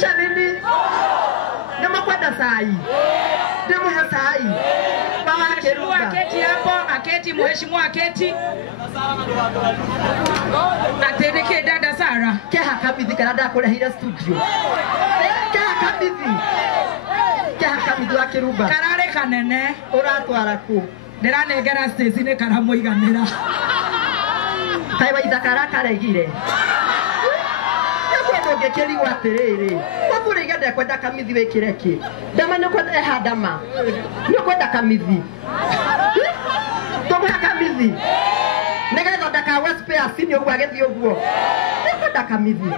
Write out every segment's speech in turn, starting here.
Kumaanisha nini? Ndio kwenda sai. Ndio sai. Baba Kiruba. Aketi hapo, aketi mheshimiwa aketi. Atereke dada Sara. Keha kabithi kana ndakurehire studio. Keha kabithi. Keha kabithi wa Kiruba. Karare kanene. Uratwara ku. Ndiranengera stage-inĩ kana muiganira. Taiwa ithakara karegire. Nĩguo ngĩkĩri gwatirĩrĩ. Wabure igenda kwenda kamithi wĩkĩre kĩ? Ndama nĩ kwenda ehadama. Nĩ kwenda kamithi. Tũmũha kamithi. Nĩgetha ndakawe spare sini ũguo agĩthiĩ ũguo. Nĩ kwenda kamithi.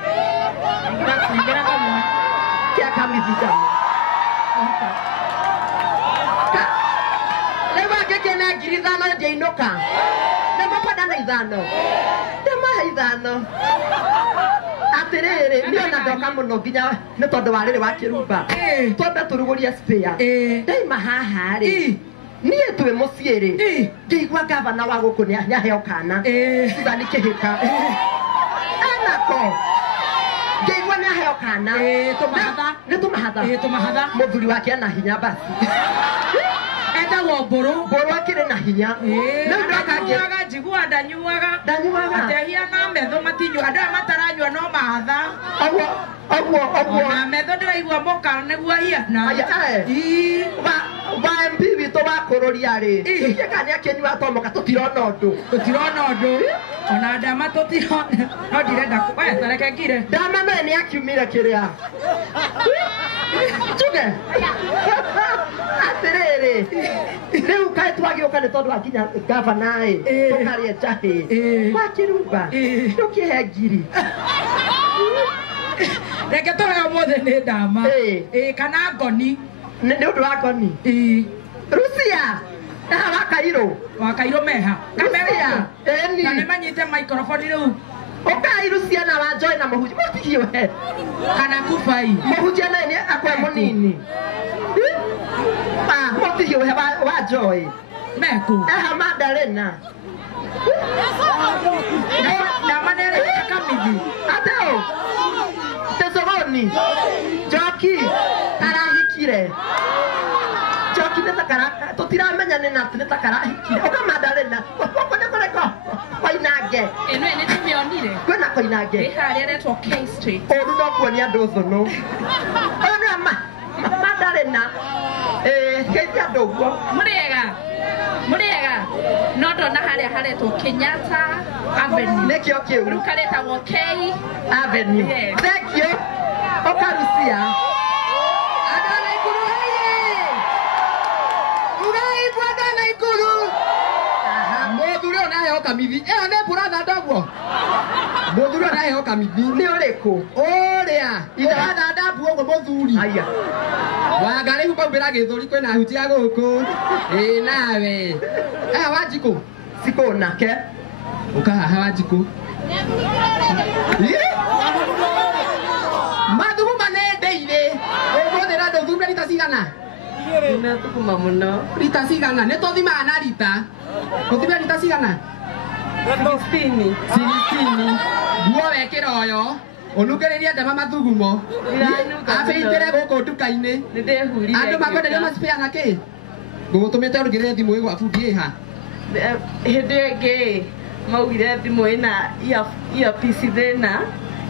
Kĩa kamithi ndama. Lewa ngĩkĩna ngiri ithano ndĩinũka. Nĩmũkwenda na ithano. Ndĩmahe ithano. Atiriri ndio nadoka muno nginya ni tondu wa riri wa Kiruba twambe turugurie spare ndaima haha ri nie twi mucii ri ngĩigua gavana wa guku ni aheo kana tiga ni kihika anako ngĩigua ni aheo kana tumahatha muthuri wake ana hinya basi enda womburu akire na hinya no ndakanyuaga njigua ndanyuaga atehia na metho matinyu andũ mataranyua no mahatha agwo na metho ndĩraigua moka nĩguo hiana ba MP witũ wa kũrũria rĩ gĩka nĩ akĩnyua tomoka tũtirona ũndũ ona ndama tũtirona no ndirenda kũoya tareke ngire ndama naye nĩ akiumire kĩrĩa Chuge. Atiriri. Leo kae twagĩũka nĩ tondũ akinya gavana tũkarĩe njahĩ wa Kiruba tũkĩhe ngiri reke tũhe ũmũthĩ nĩ ndama kana ngoni nĩ ũndũ wa ngoni Rusia Wakairo meha Rusia na nĩmanyite microphone rĩu Okai Rusia na wa join na mahuji mutihiwe kana kufai mahuji na ni akwa munini mutihiwe wa joy meku Madarena na manere kamidi ateo tesogoni Joki arahikire Joki netakara tutiramenya ni nati netakara hikire oka Madarena okoneko koinage eno ene timionire kwena koinage ihareretwo K Street oru no kuonia nduthunu ona Madarena ketia nduguo Muriega no ndona haria haretwo Kenyatta Avenue nekio kiu rukaretagwo K Avenue thank you okarusia adana ikuru heye ugai bwana ikuru modure onahe okamithi eo ne brother ndagwo modure onahe okamithi ni uriku uria ithana ndabu ogwo muthuri aya wangari hukaubira githuri kwena huti ya guku nawe Wanjiku siko nake ukahaha Wanjiku mathugu manendeire ũgũthĩra ndũthura rita cigana Ninatukuma muno rita cigana nĩ tũthimaga na rita ũthimĩra rita cigana 16 guo wekĩra ũyũ ũnungĩrĩrie ndama mathugumo abĩitĩre gũkũ nduka-inĩ andũ makwenderio macipĩa na kĩ ngũgũtũmĩte ũrugĩrĩre thimũ ĩgwa bundi ĩha hĩndĩ ĩngĩ maugire thimũ ĩna earpiece thĩna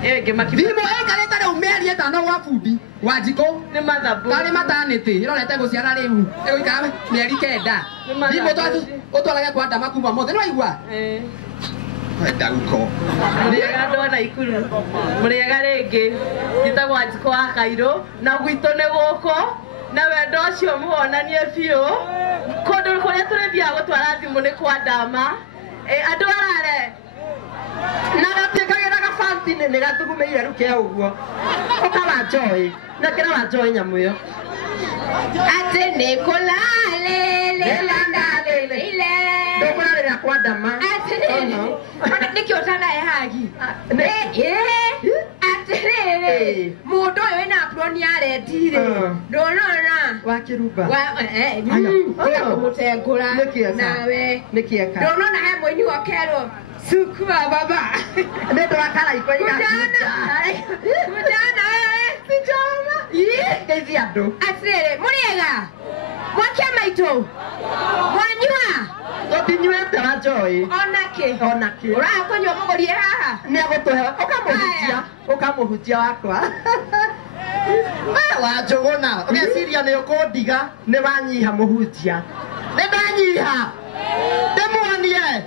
thimũ ĩkarĩte rĩu mĩeri ĩtano gwa bundi Wanjiku nĩ mathabu karĩ matanĩtĩ ĩrorete gũciara rĩu ĩgũikara mĩeri 9 thimũ ũtwarage kwa ndama kuma mothe nĩwaigua kwenda guko Muriega ndona ikuru Muriega rĩngĩ njĩtagwo Wanjiku wa Kairũ na gwitũ nĩ gũkũ na wendo ũcio muonanie biũ kũndũ kũrĩa tũrĩthiaga gũtwara thimũ nĩ kwa ndama andũ arare na gatiĩkagĩra gabanti-inĩ nĩ gathugumeire rũke ũguo ũkawa Joy nekĩra wa Joy nyamũ ĩyo atĩ nĩ kũlalele ndũkũrarĩra kwa ndama nĩkĩ ũtanae hagi atĩrĩrĩ mũndũ ũyũ wĩna aproni arendire ndũnona wa Kiruba mũtengũra nawe ndũnona he mũini wokerwo suku wa baba nĩ ndwakara iko Mujana wewe sijama. Ngeithi andu. Atiriri, muriega. Mwakia maitu. Mwanyua. Tutinyuete wa Joy. Onake. Uraha kunyua mugurie haha. Ni agutuhe ukamuhutia wakwa. Wa Njuguna, ugeciria ni ukundiga ni wanyiha muhunjia. Ni ndanyiha. Ndimuonie.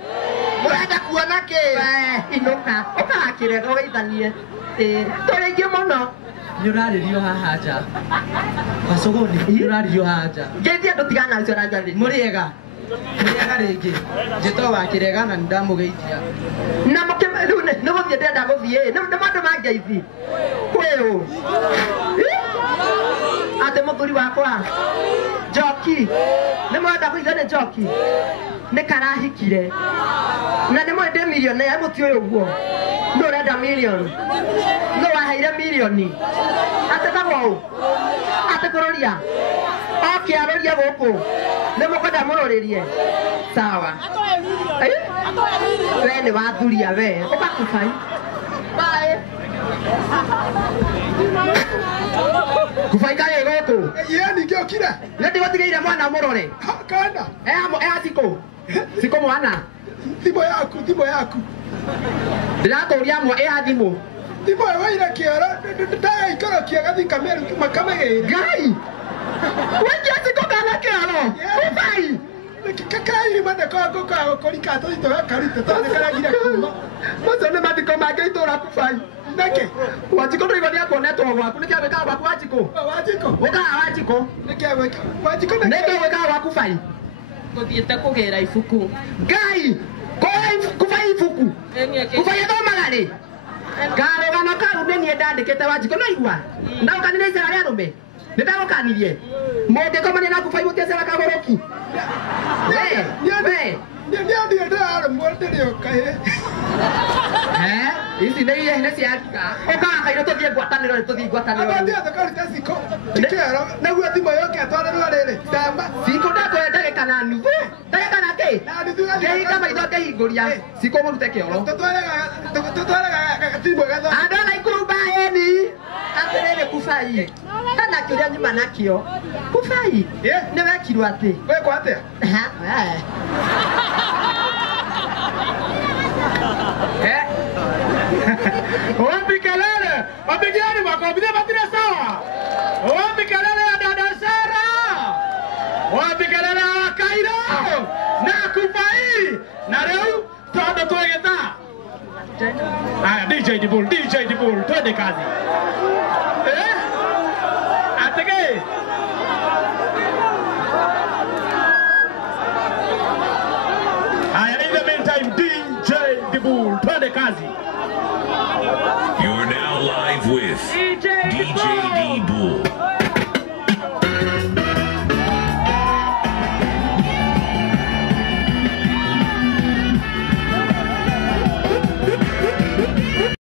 Murenda kuona ki? Inuka. Ukahakirega ugeithanie. Tũrĩingĩ mũno. Nĩ ũrarĩrio haha nja. Macũgũni, nĩ ũrarĩrio haha nja. Ngeithi andũ tigana acio na njarĩrio. Mũrĩega. Mũrĩega rĩngĩ. Njĩtwo wa Kĩrega na nĩndamũgeithia. Na rĩu nĩ gũthiĩ ndĩrenda gũthiĩ. Nĩ maũndũ ma ngeithi. Kwĩ ũ? Atĩ mũthuri wakwa. Njoki. Nĩ mũrenda kũigua nĩ Njoki. Nĩ karahikire. Na nĩ mwende milioni ya mũti ũyũ ũguo. Nĩ ũrenda milioni. Nĩ waheire milioni. Atĩ kagwo. Atĩ kũrũria. Oke arũrie gũkũ. Nĩ mũkwenda mũrũrĩrie. Sawa. We nĩ wathuria we. Ũkakubai. Bye. Kubai kaĩ gũkũ. Yeye ningĩ okire. Nĩ ndĩgũtigĩire mwana mũrore. Kana. Ea Thikũ. Thikũ mwana. Thimũ yaku. Ndiratũria mwa ea thimũ. Thimũ ĩyo ĩra kĩara. Ndagaikarakia gathika meru makamagĩra. Ngai. Wengia Thikũ kana kĩaro. Kubai. Kakai mane kwa korika to ito karita to karagira kuma. Macio nĩ mathiko mangĩ itũra Kubai. Nake. Wanjikũ ndũigua nĩ akuonetwo gwaku nĩkĩo wĩkaga gwaku Wanjikũ. Wanjikũ. Ũkaga Wanjikũ. Nĩkĩo wĩka. Wanjikũ nĩkĩo wĩkaga gwaku Kubai. Ngũthiĩte kũgĩra ibuku. Ngai. Kubai ibuku. Kubai athomaga rĩ. Karũgano kau nĩ niĩ ndandĩkĩte Wanjikũ no igua. Ndaũkanire icera rĩa rũme. Nĩ ndagũkanirie. Mũngĩkomania na Kubai mũtiacera kagũrũki. We. Ndio ndio mwende ndio kae. Ici nĩ ciaga. Ũkaga kairũ tũthiĩ ngwatanĩro. Abatia takarita ziko. Tikero na gwa thimo yoke atwarĩrwo rĩrĩ. Tamba. Thikũ ndakwenda ndagĩka na nuthu. Ndagĩka na kĩ? Ngĩhinga maitho ngĩhingũria. Thikũ mũrute kĩoro. Tutwaraga thimo gatho. Andũ a Naikuru mbaeni. Atĩrĩrĩ Kubai. Hena kĩũria nyuma nakĩo. Kubai. Nĩ wekirwo atĩ. Wekwo atĩa? Wapi kelele? Wapigiani makofi batire sawa. Wapi kelele ya dada Sara? Wapi kelele ya Kairo? Na Kubai. Na leo tondu twegeta. Aya DJ Dibul, twende kazi.